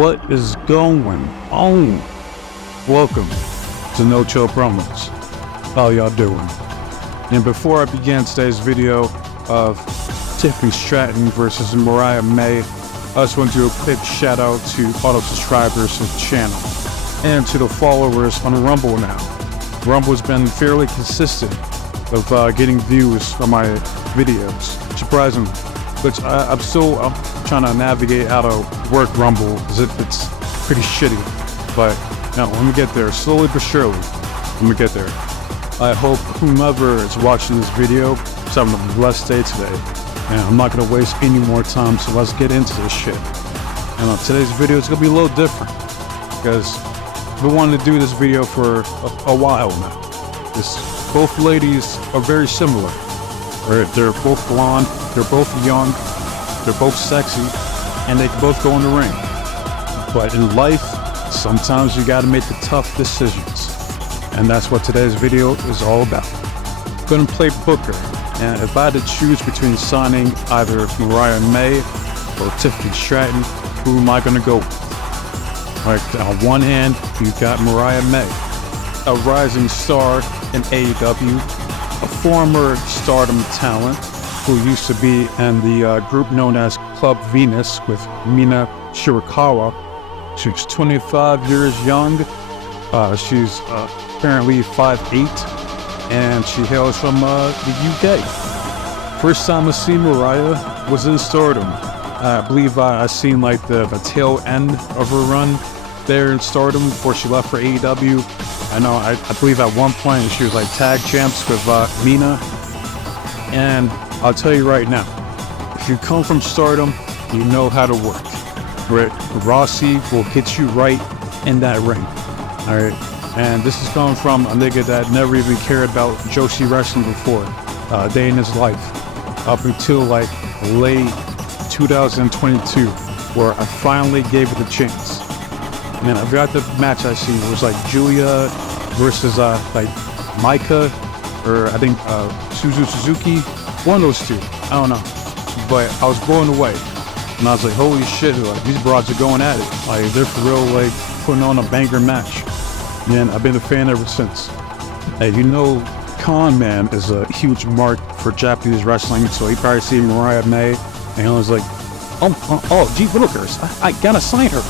What is going on? Welcome to No Chill Promos. How y'all doing? And before I begin today's video of Tiffany Stratton versus Mariah May, I just want to do a quick shout out to all the subscribers to the channel and to the followers on Rumble now. Rumble's been fairly consistent of getting views on my videos, surprisingly. Which I'm trying to navigate how to work Rumble because it's pretty shitty. But no, let me get there, slowly but surely. Let me get there. I hope whomever is watching this video is having a blessed day today. And I'm not gonna waste any more time, so let's get into this shit. And today's video is gonna be a little different because I've been wanting to do this video for a while now. Both ladies are very similar. They're both blonde, they're both young, they're both sexy, and they can both go in the ring. But in life, sometimes you gotta make the tough decisions. And that's what today's video is all about. I'm gonna play Booker, and if I had to choose between signing either Mariah May or Tiffany Stratton, who am I gonna go with? Right, on one hand, you've got Mariah May, a rising star in AEW, a former Stardom talent who used to be in the group known as Club Venus with Mina Shirakawa. She's 25 years young. She's apparently 5'8", and she hails from the UK. First time I seen Mariah was in Stardom. I believe I seen like the tail end of her run there in Stardom before she left for AEW. I believe at one point she was like tag champs with Mina. And I'll tell you right now, if you come from Stardom, you know how to work. Right? Rossi will get you right in that ring. Alright? And this is coming from a nigga that never even cared about Joshi wrestling before, a day in his life. Up until like late 2022, where I finally gave it a chance. Man, I forgot the match I seen. It was like Julia versus like Maika, or I think Suzuki. One of those two. I don't know. But I was blown away. And I was like, holy shit, like these broads are going at it. Like they're for real like putting on a banger match. And I've been a fan ever since. Hey, you know, Con Man is a huge mark for Japanese wrestling, so he probably seen Mariah May and I was like, oh, gee willikers, I gotta sign her.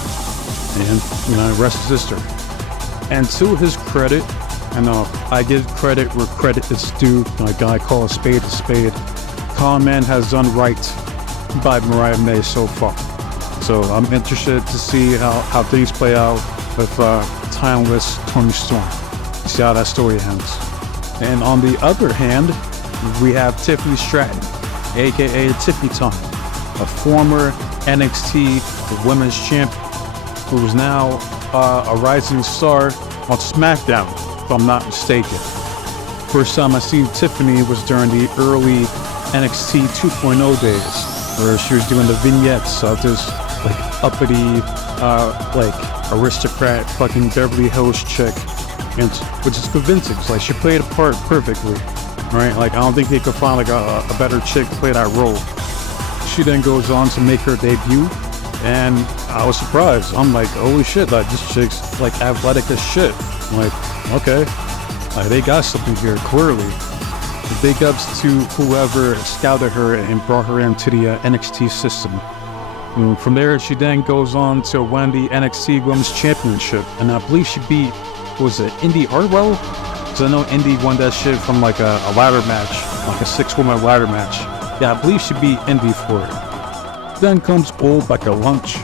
And, you know, rest is history. And to his credit, and I give credit where credit is due, like I call a spade, Con Man has done right by Mariah May so far. So I'm interested to see how things play out with timeless Toni Storm. See how that story ends. And on the other hand, we have Tiffany Stratton, aka Tiffany Time, a former NXT Women's Champion, who is now a rising star on SmackDown, if I'm not mistaken. First time I seen Tiffany was during the early NXT 2.0 days, where she was doing the vignettes of this like uppity, like aristocrat fucking Beverly Hills chick, and which is convincing. So, like she played a part perfectly, right? Like I don't think they could find like a better chick to play that role. She then goes on to make her debut. And I was surprised. I'm like, holy shit, like this chick's like athletic as shit. I'm like, okay, they got something here, clearly. Big ups to whoever scouted her and brought her into the NXT system. And from there, she then goes on to win the NXT Women's Championship. And I believe she beat, was it Indy Hartwell? Because I know Indy won that shit from like a ladder match, like a 6-woman ladder match. Yeah, I believe she beat Indy for it. Then comes old Becca Lunch,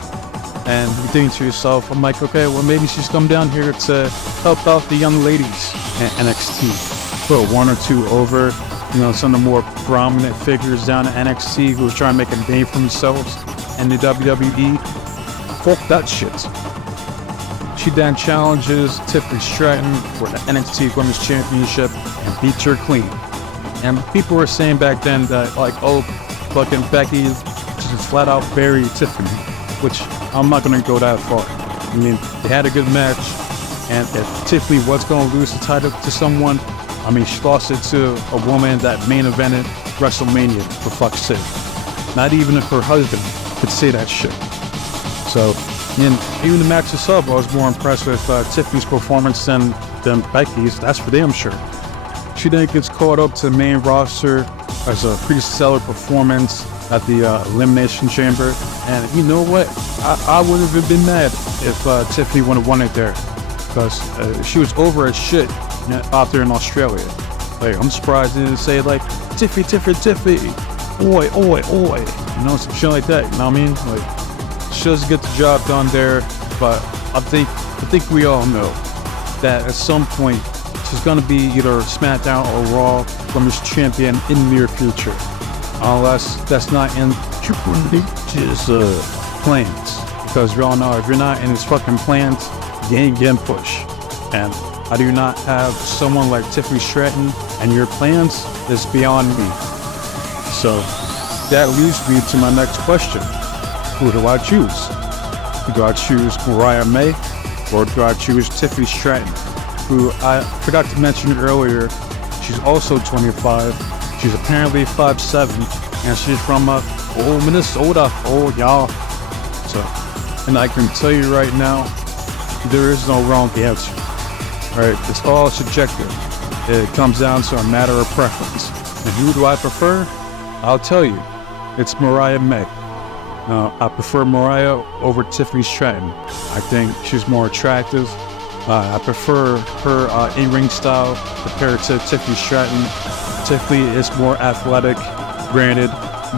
and you think to yourself, I'm like, okay, well maybe she's come down here to help out the young ladies at NXT, put one or two over, you know, some of the more prominent figures down at NXT who are trying to make a name for themselves in the WWE. Fuck that shit. She then challenges Tiffany Stratton for the NXT Women's Championship and beats her clean. And people were saying back then that like, oh, fucking Becky just flat out bury Tiffany, which I'm not gonna go that far. I mean, they had a good match, and if Tiffany was gonna lose the title to someone, I mean, she lost it to a woman that main evented WrestleMania, for fuck's sake. Not even if her husband could say that shit. So And even the match itself, I was more impressed with Tiffany's performance than Becky's. That's for damn sure. She then gets caught up to the main roster as a pretty stellar performance at the Elimination Chamber. And you know what? I wouldn't have been mad if Tiffany would have won it there, because she was over as shit out there in Australia. Like, I'm surprised they didn't say like, Tiffy, oi, oi, oi. You know, some shit like that. You know what I mean? Like, she does get the job done there, but I think we all know that at some point she's gonna be either SmackDown or Raw Women's Champion in the near future, unless that's not in Triple H's plans. Because we all know if you're not in his fucking plans, you ain't getting pushed. And I do not have someone like Tiffany Stratton and your plans is beyond me. So that leads me to my next question. Who do I choose? Do I choose Mariah May or do I choose Tiffany Stratton, who I forgot to mention earlier? She's also 25. She's apparently 5'7", and she's from Minnesota. Oh, y'all. So, and I can tell you right now, there is no wrong answer. Right? It's all subjective. It comes down to a matter of preference. And who do I prefer? I'll tell you. It's Mariah May. I prefer Mariah over Tiffany Stratton. I think she's more attractive. I prefer her in-ring style compared to Tiffany Stratton. Tiffany is more athletic, granted,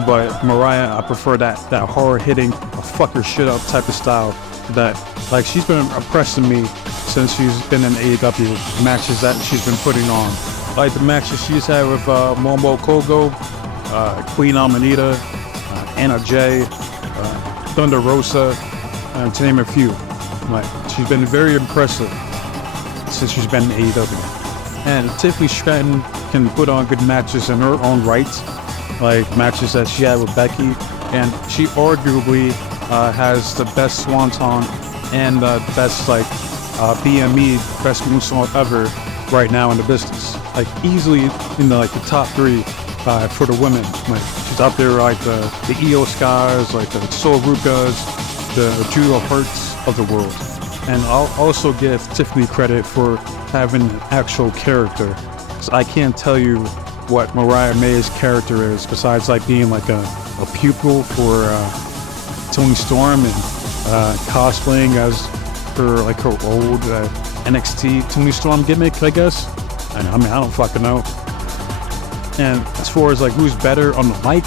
but Mariah, I prefer that hard-hitting, fuck her shit up type of style. That, like, she's been impressing me since she's been in AEW matches that she's been putting on. Like the matches she's had with Momo Kogo, Queen Amanita, Anna Jay, Thunder Rosa, to name a few. Like, she's been very impressive since she's been in AEW. And Tiffany Stratton can put on good matches in her own right, like matches that she had with Becky, and she arguably has the best swanton and the best BME, best moonsault ever right now in the business. Like, easily in the top 3 for the women. Like, she's up there like the Io Skies, like the Sol Rukas, the Judo Hertz of the world. And I'll also give Tiffany credit for having an actual character, because I can't tell you what Mariah May's character is besides like being like a pupil for Toni Storm and cosplaying as her old NXT Toni Storm gimmick, I guess. I mean, I don't fucking know. And as far as like who's better on the mic,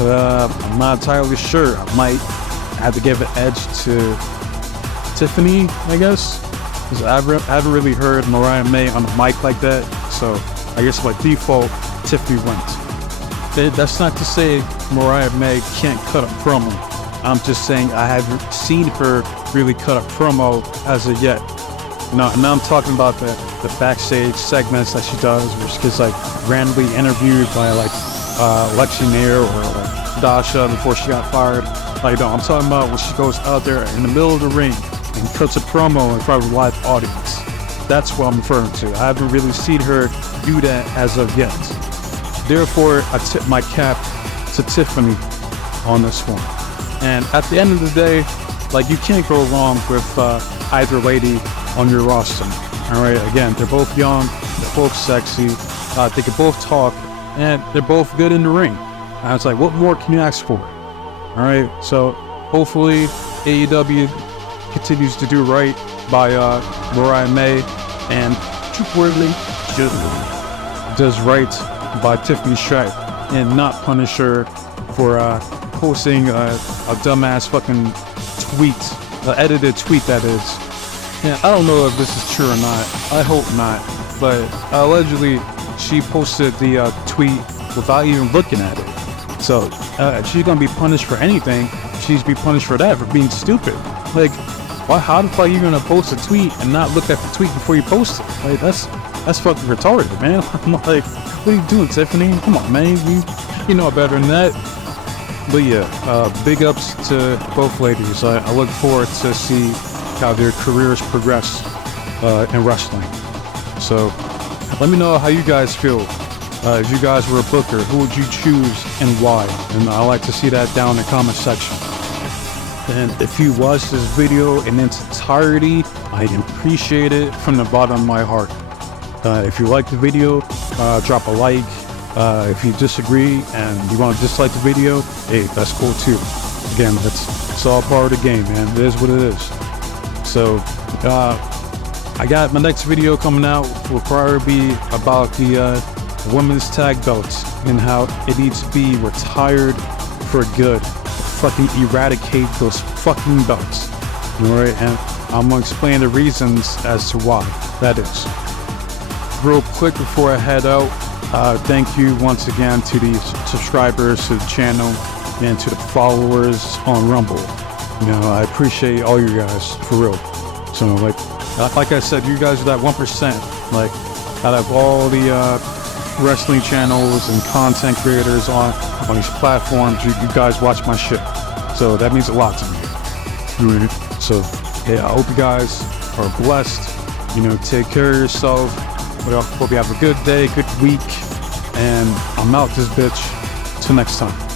I'm not entirely sure. I might have to give an edge to Tiffany, I guess, because I haven't really heard Mariah May on the mic like that. So I guess by default, Tiffany wins. That's not to say Mariah May can't cut a promo. I'm just saying I haven't seen her really cut a promo as of yet. Now I'm talking about the backstage segments that she does, where she gets like randomly interviewed by like Lexi Nair or Dasha before she got fired. Like, no, I'm talking about when she goes out there in the middle of the ring and cuts a promo in front of a live audience. That's what I'm referring to. I haven't really seen her do that as of yet. Therefore, I tip my cap to Tiffany on this one. And at the end of the day, like, you can't go wrong with either lady on your roster. All right, again, they're both young, they're both sexy, they can both talk, and they're both good in the ring. And it's like, what more can you ask for? All right, so hopefully AEW continues to do right by Mariah May, and Woodley does right by Tiffany Stratton and not punish her for posting a dumbass fucking tweet, an edited tweet that is. Yeah, I don't know if this is true or not. I hope not. But allegedly, she posted the tweet without even looking at it. So if she's gonna be punished for anything, she's be punished for that, for being stupid. Like, why? How the fuck are you gonna post a tweet and not look at the tweet before you post it? Like, that's fucking retarded, man. I'm like, what are you doing, Tiffany? Come on, man. You know better than that. But yeah, big ups to both ladies. I look forward to see how their careers progress in wrestling. So let me know how you guys feel. If you guys were a booker, who would you choose and why? And I'd like to see that down in the comment section. And if you watch this video in its entirety, I appreciate it from the bottom of my heart. If you like the video, drop a like. If you disagree and you want to dislike the video, hey, that's cool too. Again, it's all part of the game, man. It is what it is. So, I got my next video coming out will probably be about the women's tag belts and how it needs to be retired for good. Fucking eradicate those fucking belts. Alright, and I'm gonna explain the reasons as to why that is. Real quick before I head out, thank you once again to the subscribers to the channel and to the followers on Rumble. You know, I appreciate all you guys, for real. So like I said, you guys are that 1%, like out of all the wrestling channels and content creators on these platforms, you guys watch my shit. So that means a lot to me. So yeah, I hope you guys are blessed. You know, take care of yourself. Hope you have a good day, good week, and I'm out this bitch. Till next time.